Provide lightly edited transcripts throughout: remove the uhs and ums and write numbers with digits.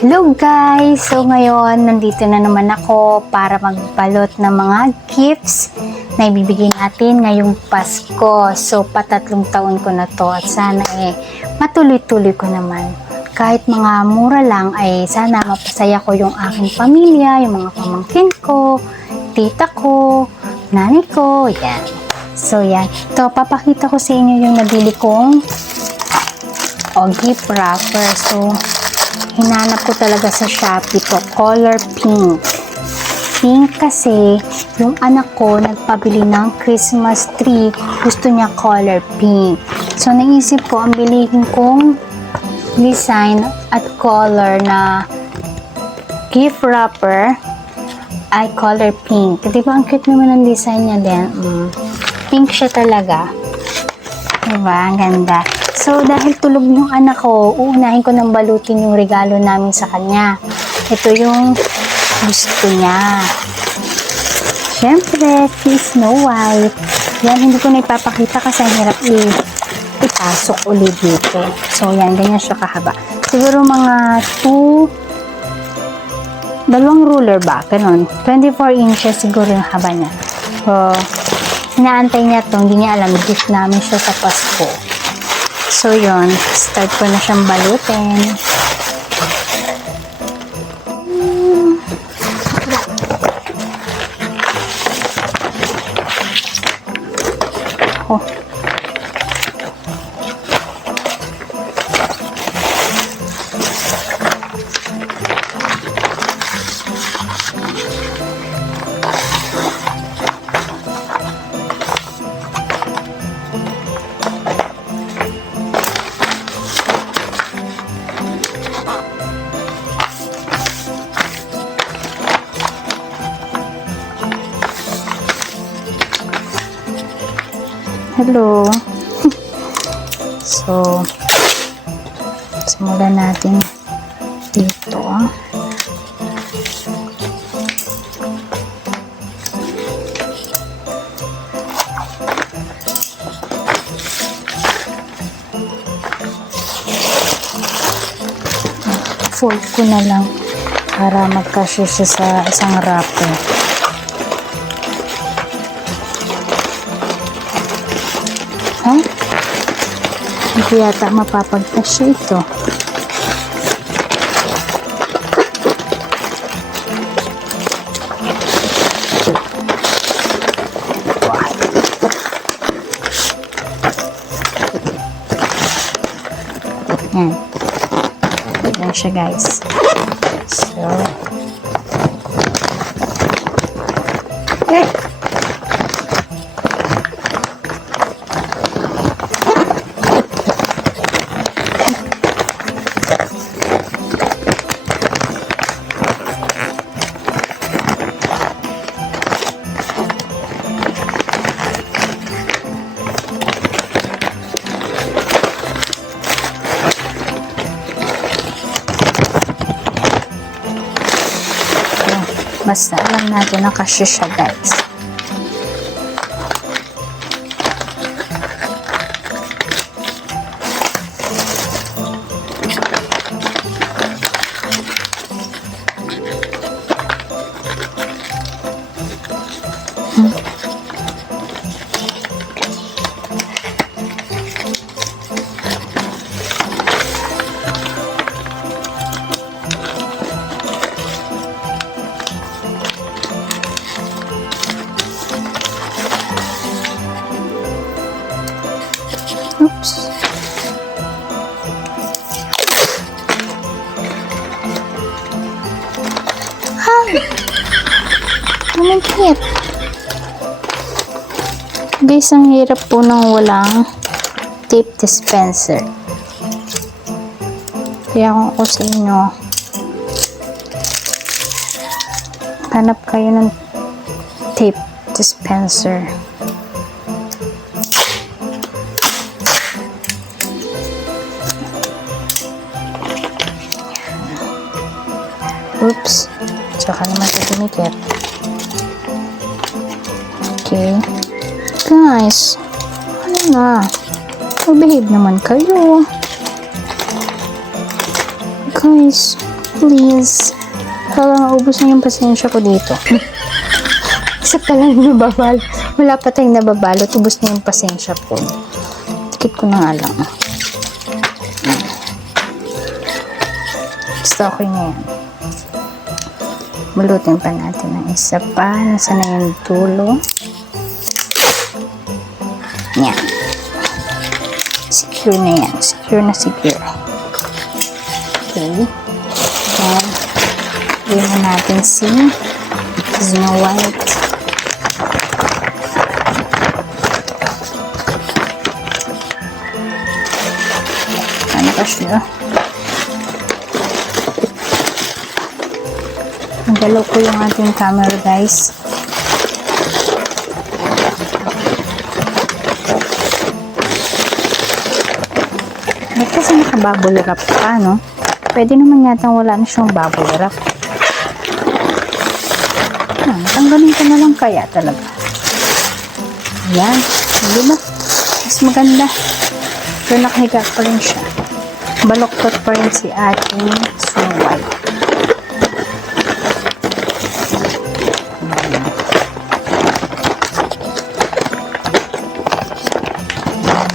Hello guys! So ngayon, nandito na naman ako para magbalot ng mga gifts na ibibigay natin ngayong Pasko. So patatlong taon ko na to at sana matuloy-tuloy ko naman. Kahit mga mura lang ay sana mapasaya ko yung aking pamilya, yung mga pamangkin ko, tita ko, nanay ko, yan. So yan, ito papakita ko sa inyo yung nabili kong gift wrapper. So hinanap ko talaga sa Shopee to, color pink. Pink kasi yung anak ko nagpabili ng Christmas tree, gusto niya color pink. So naisip ko ang bilihin kong design at color na gift wrapper ay color pink. Diba ang cute naman ang design niya din? Pink siya talaga. Diba? Ang ganda. So, dahil tulog yung anak ko, uunahin ko nang balutin yung regalo namin sa kanya. Ito yung gusto niya. Siyempre, Snow White. Yan, hindi ko na ipapakita kasi ang hirap ipasok ulit dito. So, yan, ganyan siya kahaba. Siguro mga dalawang ruler ba? Ganun. 24 inches siguro yung haba niya. So, inaantay niya ito. Hindi niya alam, gift namin siya sa Pasko. So, yun. Start ko na siyang balutin. Oh. Hello. So, simulan natin dito. Fold ko na lang para magkasya siya sa isang wrapper. Hindi yata mapapagkasya ito. Yan. Yan siya guys. So, basta alam natin na kasya siya guys. Oops. Namagkit. Guys, ang hirap po nang walang tape dispenser. Kaya kung ako sa inyo, hanap kayo ng tape dispenser. Oops. Tsaka naman ito dumikit. Okay. Guys. Ano na? Mag-behave naman kayo. Guys. Please. Parang naubos na yung pasensya ko dito. Isa pa lang nababalo. Wala pa tayong nababalot. Ubos na yung pasensya ko. Tikit ko na nga lang. Basta okay na yan. Balutin pa natin ng isa pa. Nasaan na yung dulo. Yan. Secure na yan. Secure na secure. Okay. Then, gawin na natin si Snow White. Ano pa siya? Nagalaw ko yung ating camera, guys. Ba't kasi naka-bubble wrap pa, no? Pwede naman yata wala na siyang bubble wrap. Tanggalin ko na lang kaya talaga. Ayan. Hindi ba? Mas maganda. Pero nakahiga pa rin siya. Baloktot pa rin si ating Snow White.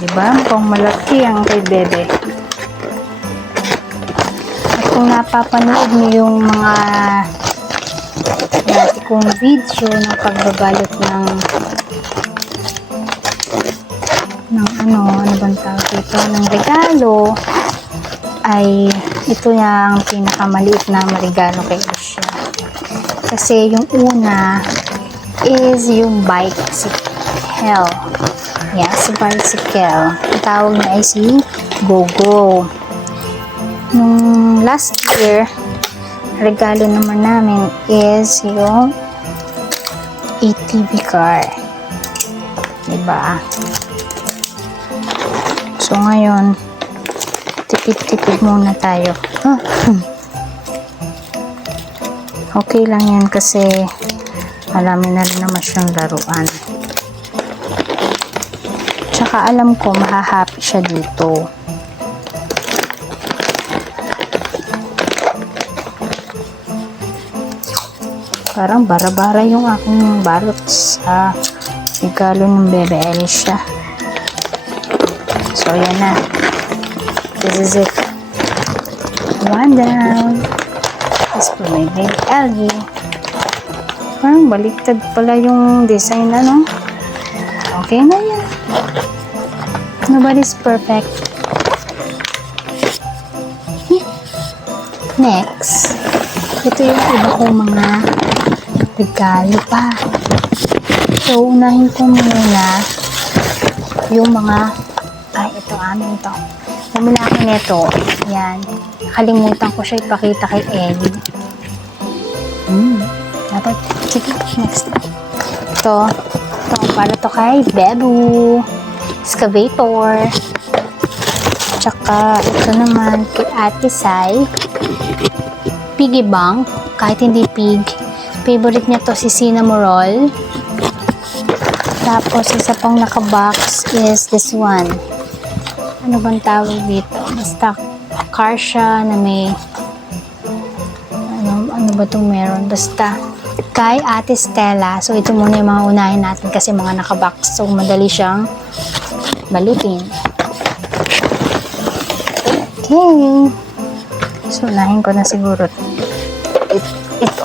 Diba? Mukhang malaki ang kay Bebe. At kung napapanood niyo yung mga dati kong video ng pagbabalot ng ano bang tawag dito, ng regalo, ay ito yung pinakamaliit na regalo kay Asia. Kasi yung una is yung bicycle. Yeah, si bicycle. Ang tawag niya ay si Gogo. Nung last year, regalo naman namin is yung ATV car. Diba? So, ngayon, tipid-tipid muna tayo. Okay lang yan kasi alamin na rin naman siyang laruan. Tsaka alam ko, mahahappy siya dito. Parang bara-bara yung aking balot sa regalo ng Bebe Alicia. So, yan na. This is it. One down. This for my Baby Algie. Parang baliktad pala yung design, ano? Okay na yan. Nobody's perfect. Next, ito yung iba kong mga regalo pa. So, unahin ko muna yung mga, ito amin to. Bumili ako nito. Yan. Kalimutan ko siya ipakita kay Ellie. Dapat, sige, next. Ito para to kay Bebu. Excavator. Tsaka, ito naman kay Ate Sai. Piggy bank. Kahit hindi pig. Favorite niya to si Cinnamoroll. Tapos, isa pang nakabox is this one. Ano bang tawag dito? Basta car siya na may ano ba itong meron? Basta kay Ate Stella. So, ito muna yung mga unahin natin kasi mga nakabox. So, madali siyang balutin. Okay. So, unahin ko na siguro ito.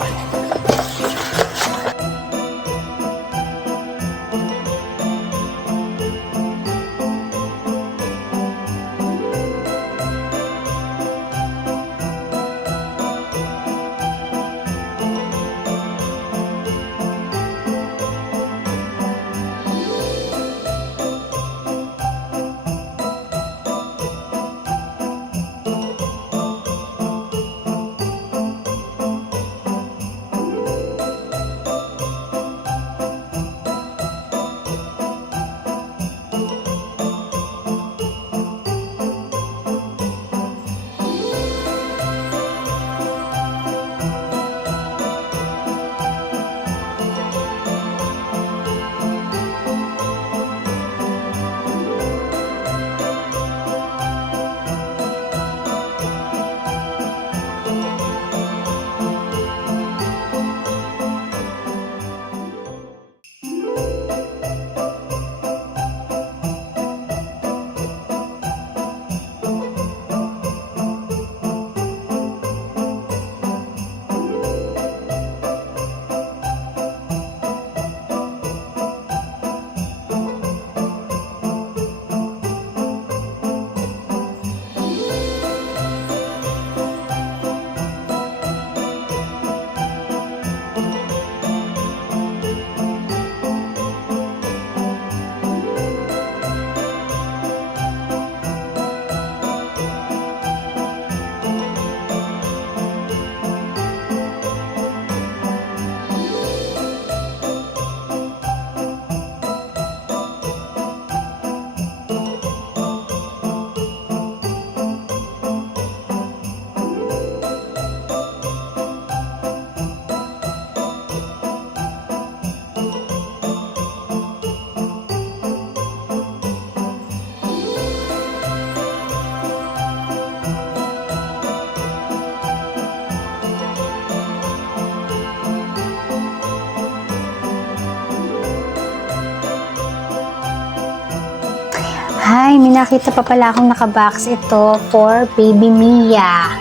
Hi, may nakita pa pala akong nakabox ito for Baby Mia.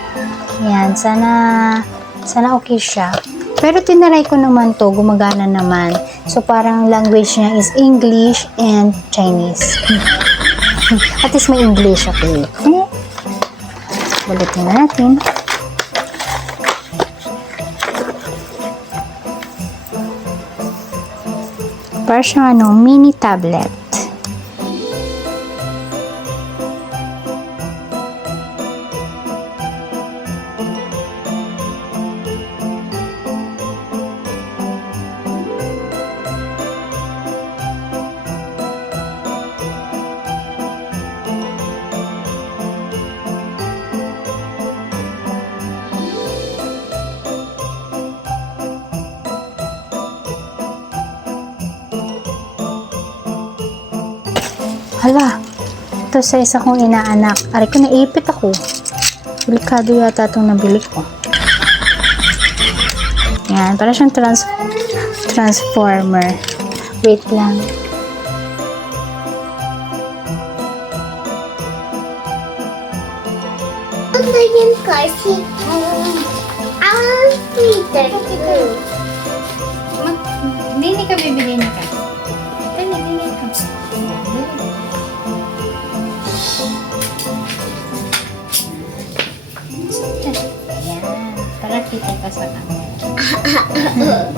Yan, sana okay siya. Pero tinaray ko naman to, gumagana naman. So parang language niya is English and Chinese. At least may English, okay. Bulutin na natin. Para siyang mini tablet. Hala, ito sa isa kong inaanak. Aray ko, naipit ako. Delikado yata itong nabili ko. Yan, para siyang transformer. Wait lang. Ano yung kasi? Ang sweeter. Dini ka bibili na ka. Dini ka. Ayan. Para kita ka sa camera.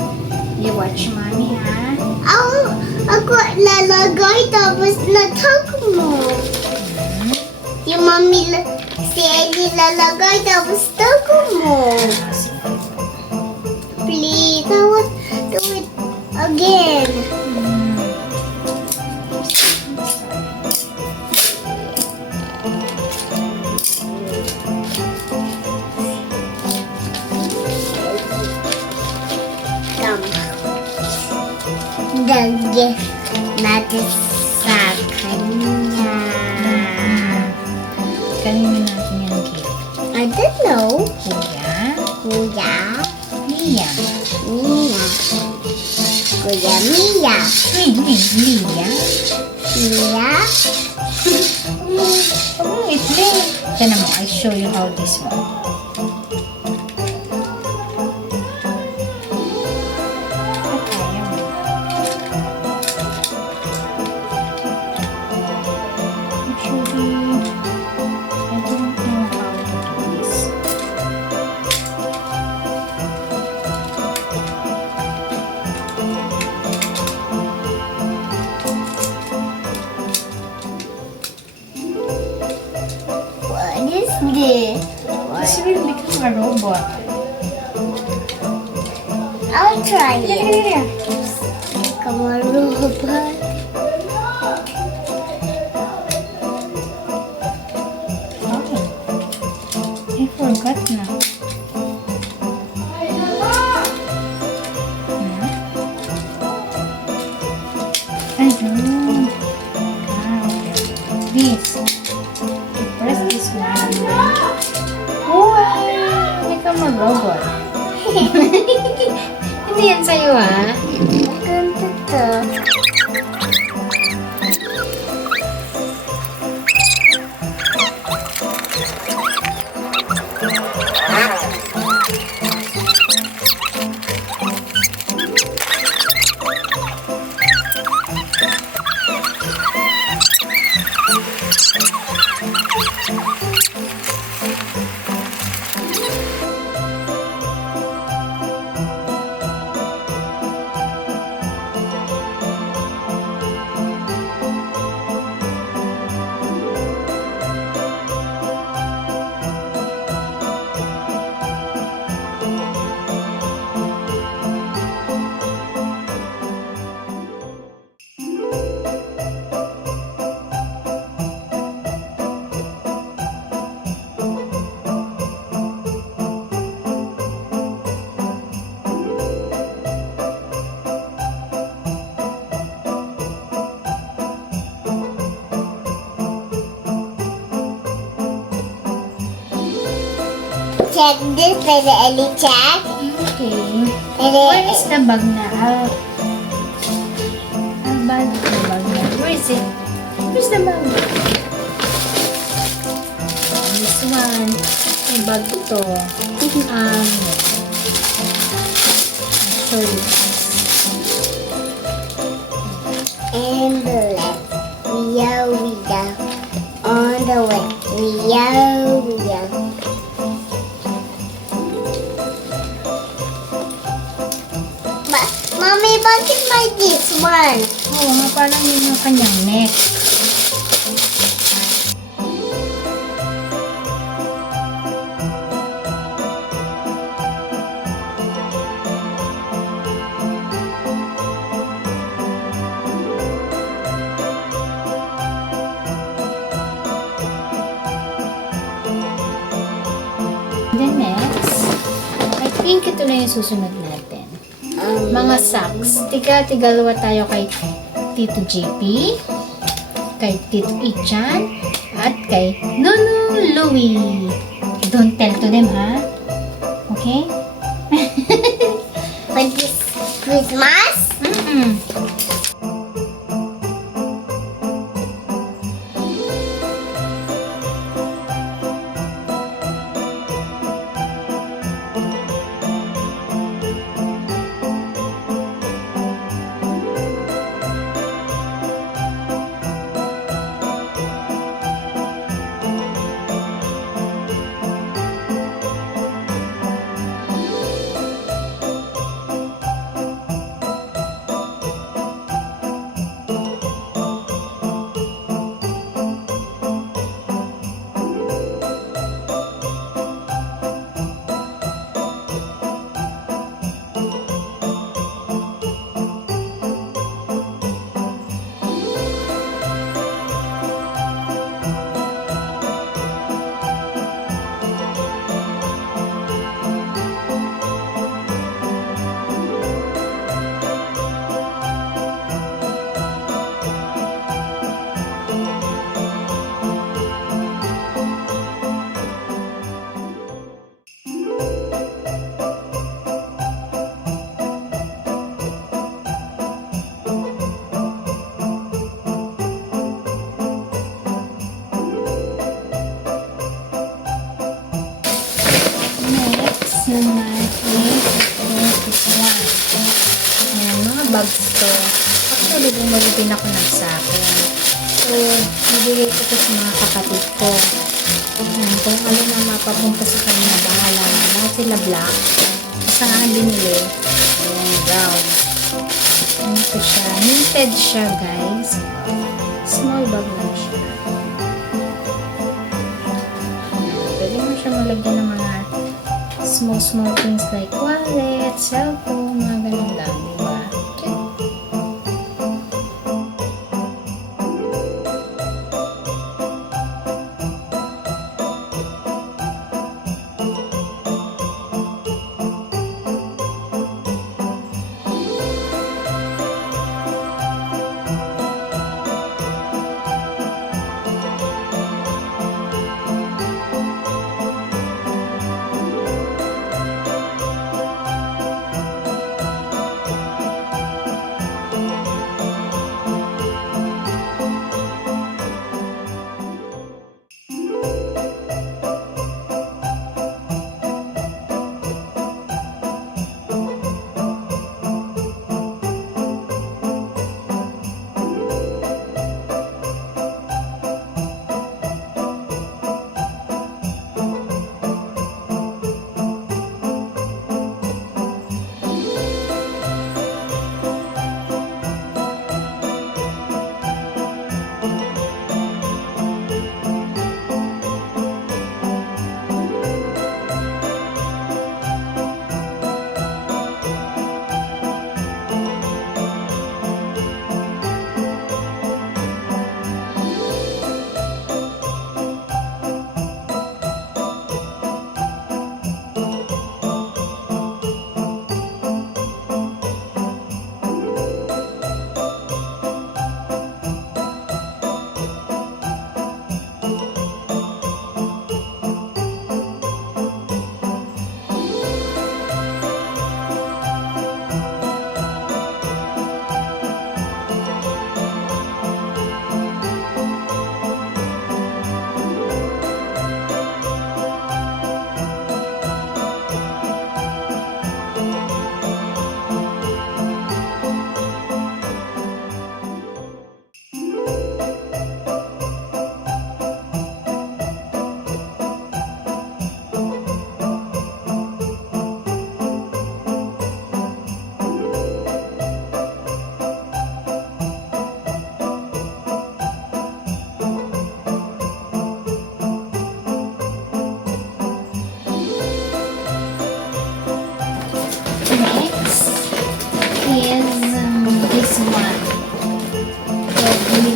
You watch mommy, ha? Ako lalagay tapos natag mo. Yung mami si Ellie lalagay tapos tag mo. Please, I want to do it again. Dagdag natin sa kanya. Kanino natin yung gift? I don't know. Kuya? Kuya Mia. Mia. Kuya Mia. Wait, Mia? Mia. Wait, wait. Tignan mo, I'll show you how this one. What is this? This will become a robot. I'll try it. Here. Come on, robot. Oh, I forgot na. Ayun. This. You press this one. Wow! Become a robot. Hindi yan sa'yo, ha? Maganda to. Check this by the Ellie check. Okay. And Where is the bag na? I'll bag the bag na. Where is it? Where's the bag? naman. May bag ito. Sorry. And the left. We go. On the way. We go. But, Mommy, bakit may this one? Oo nga, parang yun yung kanyang neck. Then next, I think ito na yung susunod natin. Mga socks. Tiga-tigalawa tayo kay Tito JP, kay Tito Ichan, at kay Nunu Louie. Don't tell to them, ha? Okay? For this Christmas? Mm-mm. Next naman is ayan, mga bags to. Actually, bumili din ako ng sakin. So, nabigay ko to sa mga kapatid ko. Ayan, kung ano na mapapunta sa kanya, bahala na. Lahat sila black. Sa akin binili, ayan, brown. Ito siya. Minted siya, guys. Small bag lang siya. Pwede mo siya malagyan ng mga small things like wallet, cellphone, mga ganun lang, di ba?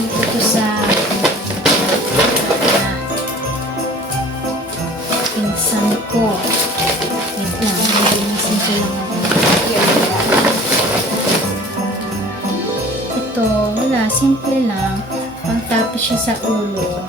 ko to sa pinsan ko. Wait lang, linisin ko lang ako. Ito, wala, simple lang. Pangtapos siya sa ulo.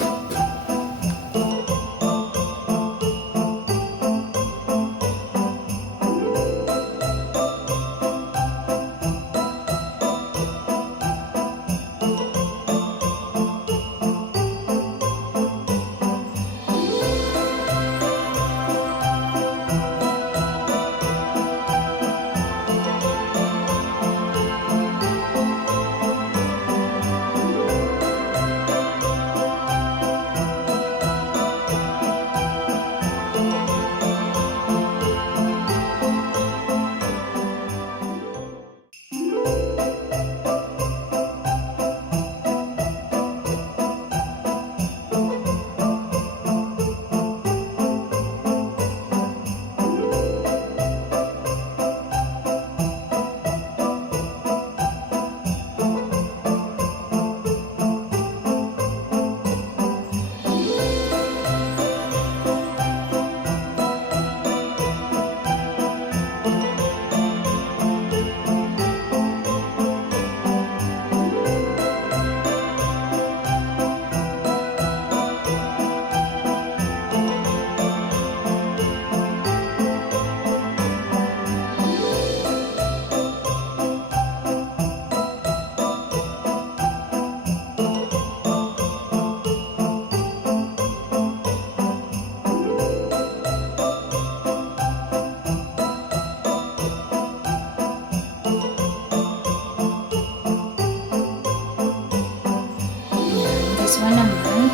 This one naman,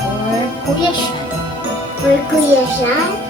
for Kuya Sean. For Kuya Sean?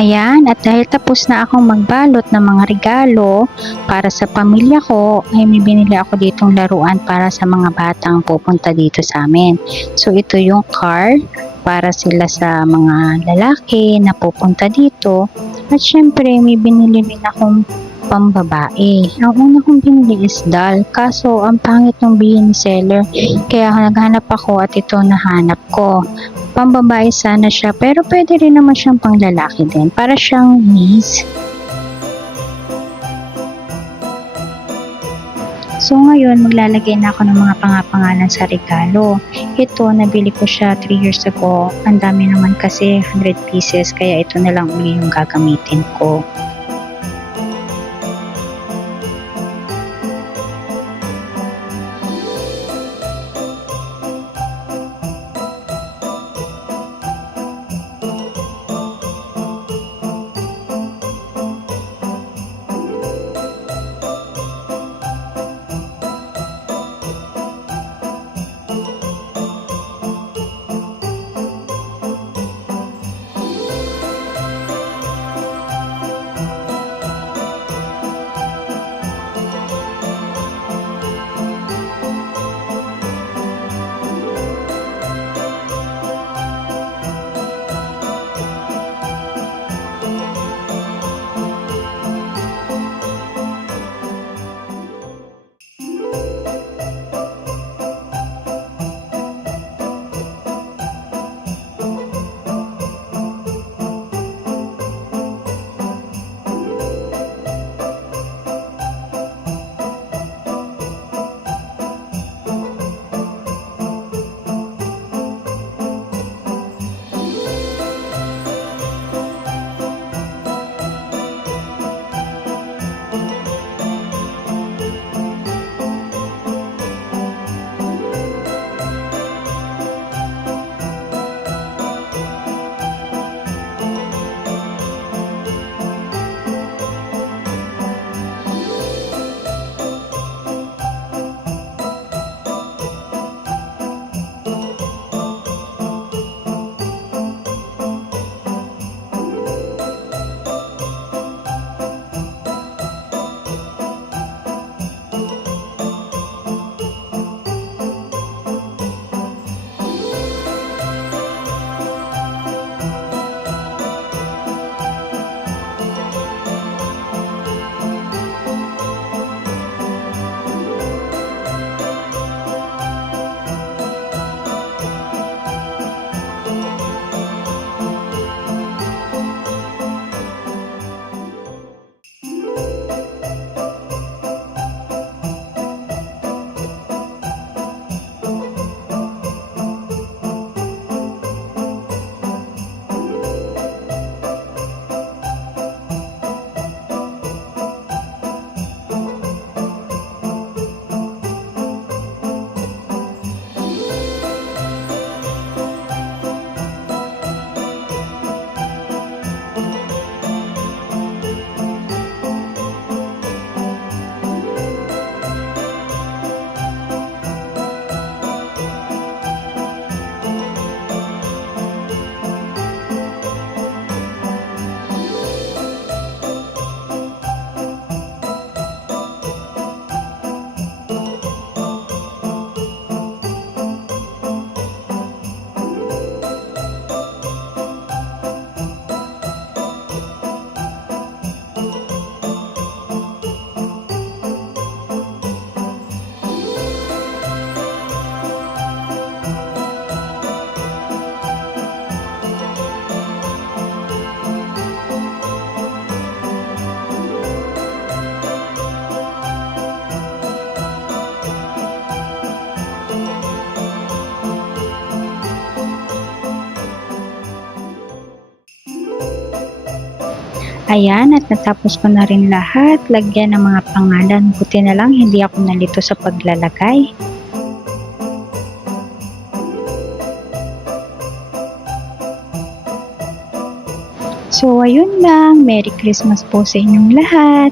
Ayan, at dahil tapos na akong magbalot ng mga regalo para sa pamilya ko, ay may binili ako ditong laruan para sa mga batang pupunta dito sa amin. So ito yung car para sila sa mga lalaki na pupunta dito. At syempre may binili din akong pambabae. Ang una kong binili is doll, kaso ang pangit ng bilhin ni seller, kaya naghanap ako at ito nahanap ko. Pambabae sana siya, pero pwede rin naman siyang panglalaki din, para siyang miss. So ngayon, maglalagay na ako ng mga pangapangalan sa regalo. Ito, nabili ko siya 3 years ago. Ang dami naman kasi, 100 pieces, kaya ito na lang uli yung gagamitin ko. Ayan, at natapos ko na rin lahat. Lagyan ng mga pangalan. Buti na lang hindi ako nalito sa paglalagay. So, ayun lang. Merry Christmas po sa inyong lahat.